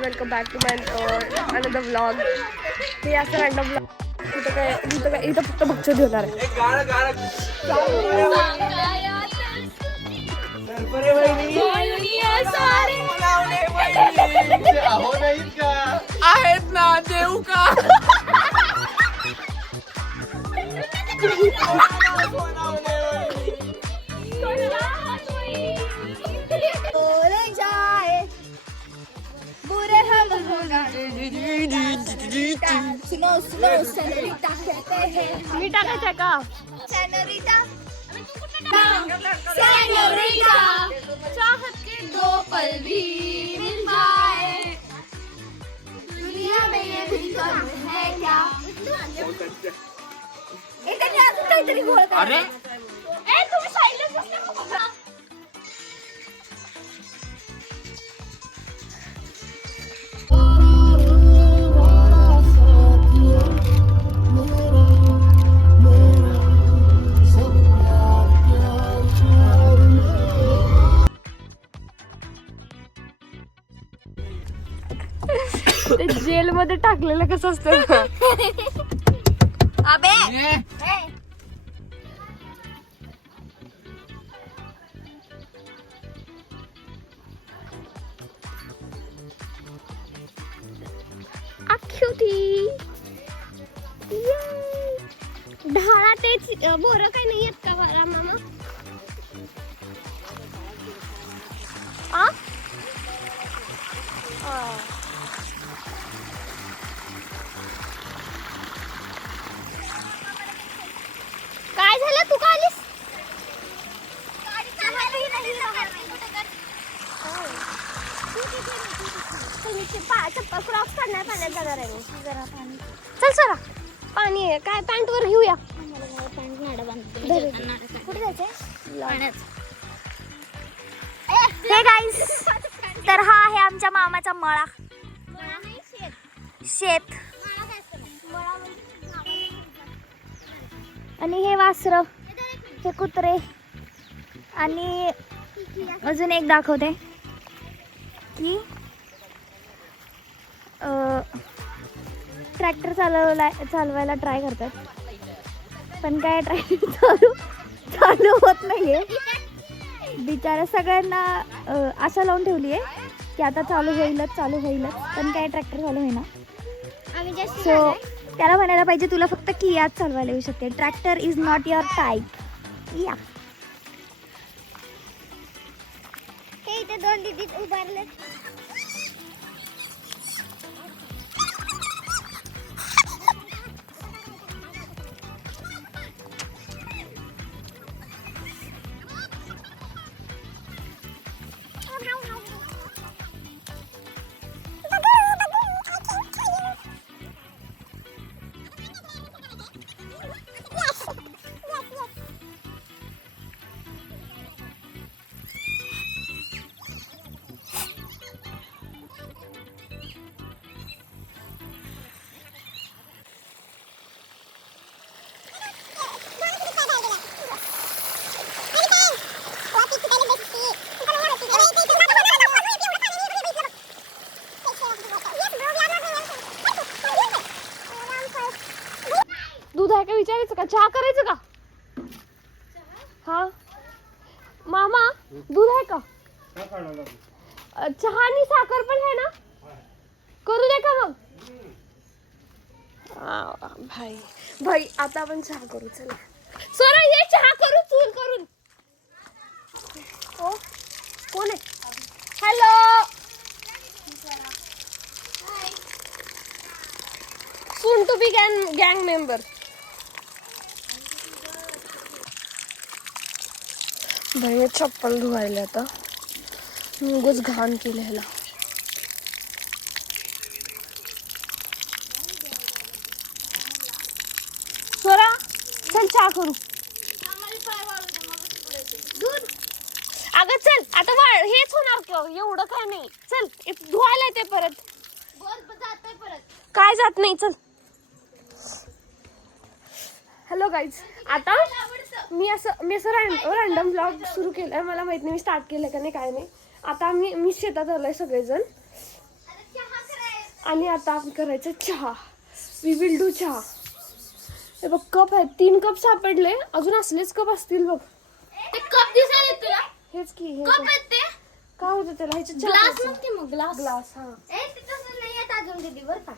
Welcome back to my another vlog. हे असं random vlog. इथं फक्त बक्षीस होणार आहे. आहेत ना देऊ का? मी टाकायचं का? चाहत के दो पल भी मिल जाए दुनिया में ये भी कम है क्या? काहीतरी घोळ करा. अरे ए तुम्ही सायलेंट बसले. ते जेल मध्ये टाकलेलं कसं असतं. अबे ढाळा तेच बोर काही नाही येत का बरा मामा? काय झालं? तू का आलीस? चप्पल क्रॉक्स काढणार पाण्यात जाणार आहे मी. जरा पाणी चल सरा पाणी आहे काय पॅन्ट वर घेऊया. कुठे जायचंय? हे गाईस तर हा आहे आमच्या मामाचा मळा. शेत आणि हे वासर, हे कुत्रे आणि अजून एक दाखवते की ट्रॅक्टर चालवायला ट्राय करतात पण काय ट्रॅक्टर चालू होत नाहीये. बिचारा सगळ्यांना आशा लावून ठेवली आहे की आता चालू होईलच पण काय ट्रॅक्टर चालू होईना. सो त्याला म्हणायला पाहिजे तुला फक्त कियाच चालवायला येऊ शकते. Tractor is not your type. या हे इथे दोन दीदी उभारले. दूध आहे का विचारायचं का? चहा करायचं का? हा मामा दूध आहे का? चहा आणि साखर पण आहे ना? करू दे का मग? भाई आता आपण चहा करू. चला सर ये चहा करू चूल करून. हो कोण आहे? Hello soon to be gang member. भाई चप्पल धुवायला आता उगाच घाण केले ह्याला. सोरा चल चहा करू. अगं चल आता हेच होणार का एवढं काय नाही. चल धुवायला येते परत. काय जात नाही चल. हॅलो गाईज आता मी असं रॅन्डम ब्लॉग सुरू केलाय. मला माहित नाही मी स्टार्ट केलं का नाही काय नाही. आता मी शेतात आलोय सगळेजण आणि आता आपण करायचं चहा. वी विल डू चहा. हे बघ कप आहेत, 3 कप सापडले, अजून असलेच कप असतील बघ. ते कप दिसायला तुला हेच की हे कप बघ. आहेत ते काय होतं त्याला ह्याच्यात चहा ग्लास प्यायचा. नसते मग ग्लास ग्लास हा ए ते तसं नाही येत अजून दीदी बरं का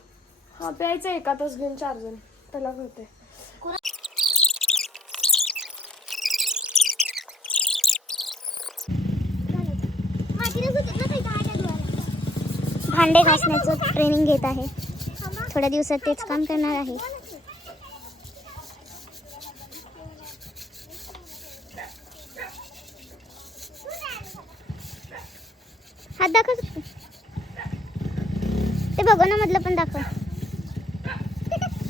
हा प्यायचं एकातच घेऊन 4 जण त्याला होते. भांडे घासण्याचं ट्रेनिंग घेत आहे. थोड्या दिवसात तेच काम करणार आहे. हात दाखव. ते बघू ना मधलं पण दाखव.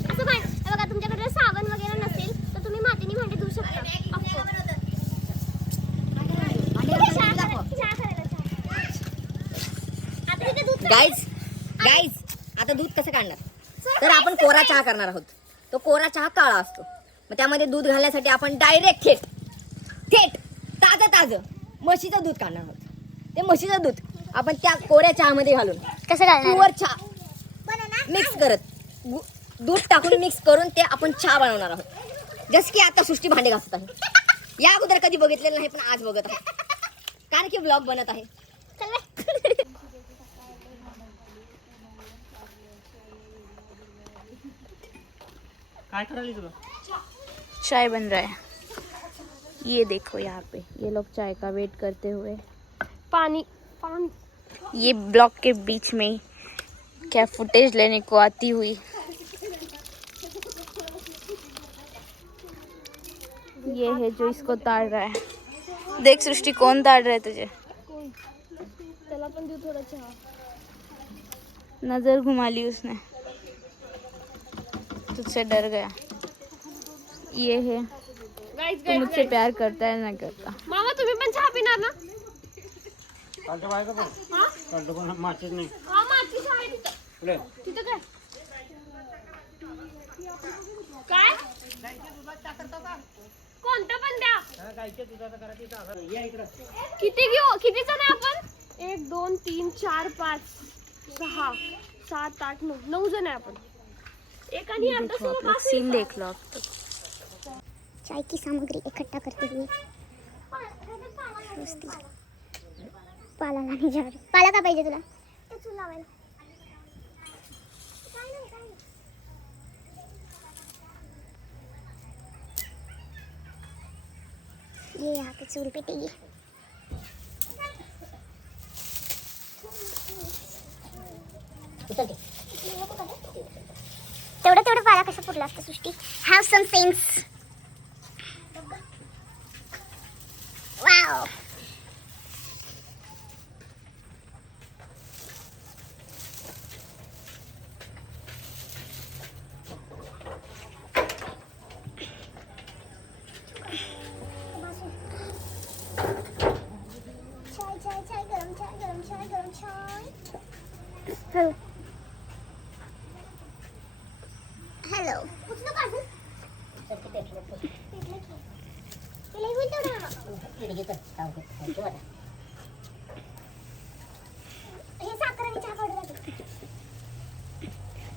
असं बघा तुमच्याकडे साबण वगैरे नसेल तर तुम्ही मातीने भांडे धुवू शकता. गाईज आता दूध कसं काढणार तर आपण कोरा चहा करणार आहोत. तो कोरा चहा काळा असतो. मग त्यामध्ये दूध घालण्यासाठी आपण डायरेक्ट थेट ताजं म्हशीचं दूध काढणार आहोत. ते म्हशीचं दूध आपण त्या कोऱ्या चहामध्ये घालून कसं घालणार? प्युअर चहा मिक्स करत दूध टाकून मिक्स करून ते आपण चहा बनवणार आहोत. जस की आता सृष्टी भांडे घासत आहे. या अगोदर कधी बघितलेलं नाही पण आज बघत आहे कारण की ब्लॉग बनत आहे. काय करायली तुला? चाय बन रहा है. ये देखो यहाँ पे ये लोग चाय का वेट करते हुए. पाणी ये ब्लॉक के बीच में क्या फुटेज लेने को आती हुई. ये है जो इसको ताड़ रहा है. देख सृष्टि कौन ताड़ रहा है तुझे. त्याला पण देऊ थोडा चहा. नजर घुमा ली उसने. तुझसे डर गया. ये है गाईज तू मुझसे प्यार करता है ना करता. मामा तुम्ही पण चहा पिणार ना? कांटो पाहायचा पण कांटो पण माचीच नाही हा माती चहा आहे तिथं. पुढे तिथं काय कोणतं पण द्या. गायच्या दुधाचा करायचं या इकडं. किती घेऊ? किती जण आहे आपण? 1 2 3 4 5 6 7 8 9 जण आहे आपण. एक आणि अर्धा देखो आप लोग सीन देख लो आप तो. चाय की सामग्री इकट्ठा करते हुए सृष्टि पाला लाने जा रही. पाला का पाहिजे तुला? ये यहाँ पे चूल पेटेगी. तेवढं पाला कसं पुरला असतं Srushti. Have some sense. Wow. चाय गरम चाय. हॅलो.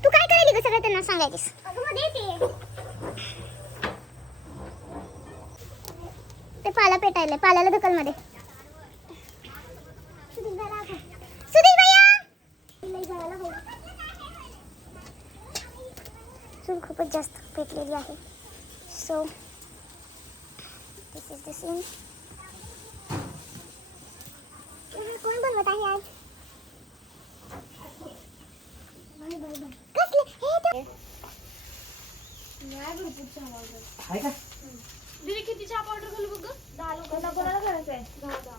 तू काय करायली ग सगळं त्यांना सांगायचीस. ते पाला पेटायला पाल्याला ढकल मध्ये. सुधीर भैया चूल खूपच जास्त पेटलेली आहे. So this is the scene. कोण बनवत आहे आज? कसले आहे का? दीदी किती चहा पावडर घालू बघ. 10 लोकांना कोणाला करायचं आहे? 10 लोकांना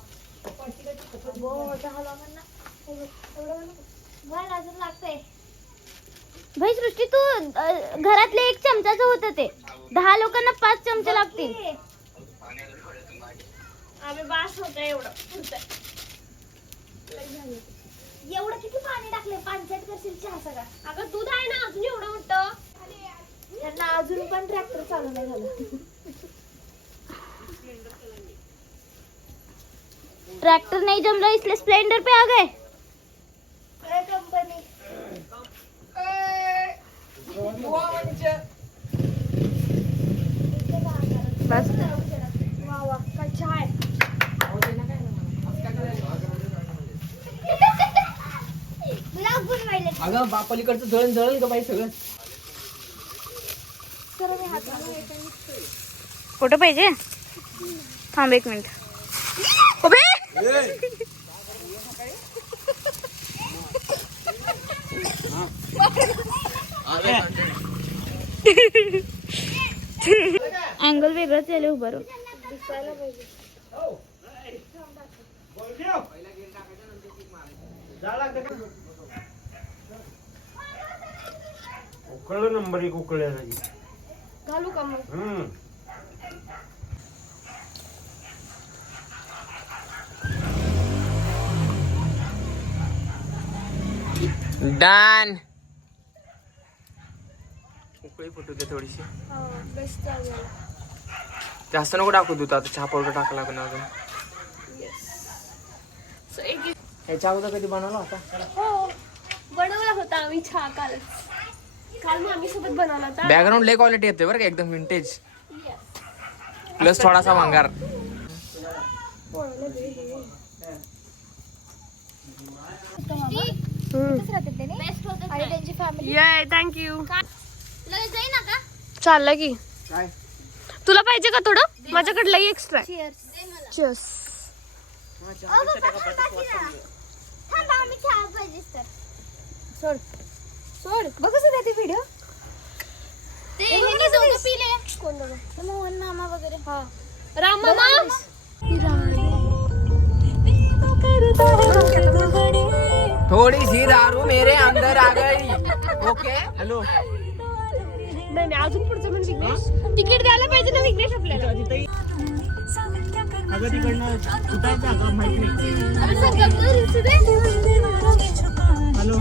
घाल अजून लागतंय. भाई सृष्टी तू घरातले 1 चमचाचं होतं ते. 10 लोकांना 5 चमचे लागतील. आम्ही बास होतं एवढं पुरतंय. एवढं किती पाणी टाकले पंचायत करशील चहा सगळा. अगं दूध आहे ना अजून एवढं मोठं. त्यांना अजून पण ट्रॅक्टर चालू नाही झालं. ट्रैक्टर नहीं जम रहा इसलिए स्प्लेंडर पे आ गए. कंपनी बस वा वा काय चहा आहे. अगं बापालीकडचं जळण जळण का बाई सगळं. फोटो पाहिजे थांब 1 मिनिट. उभे अँगल वेगळंच यायला उभं राहून. उकळलं नंबर 1 उकळल्यासाठी. घालू का मग? डन. उकळी फुटू दे थोडीशी. बेस्ट चालू. जास्त नको टाकू दूध आता. चहा पावडर टाकला पण अजून. याच्या अगोदर कधी बनवला होता? हो बनवला होता आम्ही चहा काल मामी सोबत बनवला होता. बॅकग्राऊंड लय क्वालिटी येते बरं का, एकदम विंटेज प्लस थोडासा भंगार. आणि त्यांची फॅमिली ये थँक्यू. चाललं की काय तुला पाहिजे का थोडं? माझ्याकडे लई एक्स्ट्रा. चिअर्स. सोड बघ कसं देते व्हिडिओ. मोहन मामा वगैरे. हा राम मामा थोड़ी सी दारू मेरे अंदर आ गई. Okay hello. नाही नाही अजून पुढचं पण विघ्नेश तिकीट द्यायला पाहिजे ना विघ्नेश आपल्याला. अगं तिकडनं कुठं आहे जागा माहिती नाही. अरे सगळं हॅलो